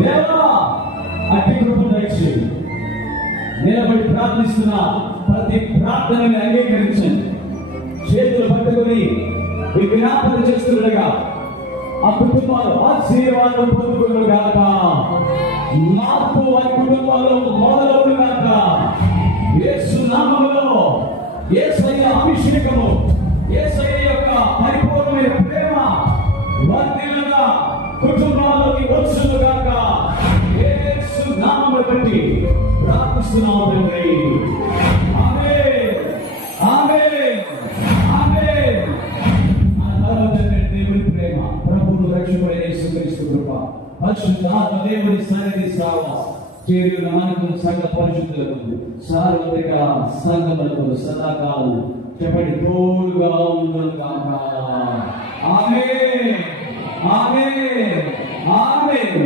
దేవా అట్టి కృప దయచేయండి. నిలబడి ప్రార్థిస్తున్న ప్రతి ప్రార్థనని అంగీకరించండి. చేతులు పట్టుకుని విజ్ఞాపన చేస్తుండగా ఆ కుటుంబాలు ఆశీర్వాదం పొందుకున్నారు కాక, మార్పు వారి కుటుంబాల్లో మొదలవును కాక. యేసు నామములో యేసయ్య అభిషేకము, యేసయ్య యొక్క పరిపూర్ణమైన ప్రేమ వర్ధిల్లుగా కుటుంబాల్లోకి వచ్చును గాక. యేసు నామమును బట్టి ప్రార్థిస్తున్నాము తండ్రి. ఆమేన్, ఆమేన్, ఆమేన్. దేవుని ప్రేమ, ప్రభువును రక్షకుడైన యేసుక్రీస్తు కృప, పరిశుద్ధాత్మ దేవుని సన్నిధి సహవాసం చేరిన మనకు సంఘ పరిశుద్ధులకు సార్వత్రిక సంఘములకు సదాకాలం చెప్పండి తోడుగా ఉండును గాక. ఆమేన్, ఆమేన్, ఆమేన్.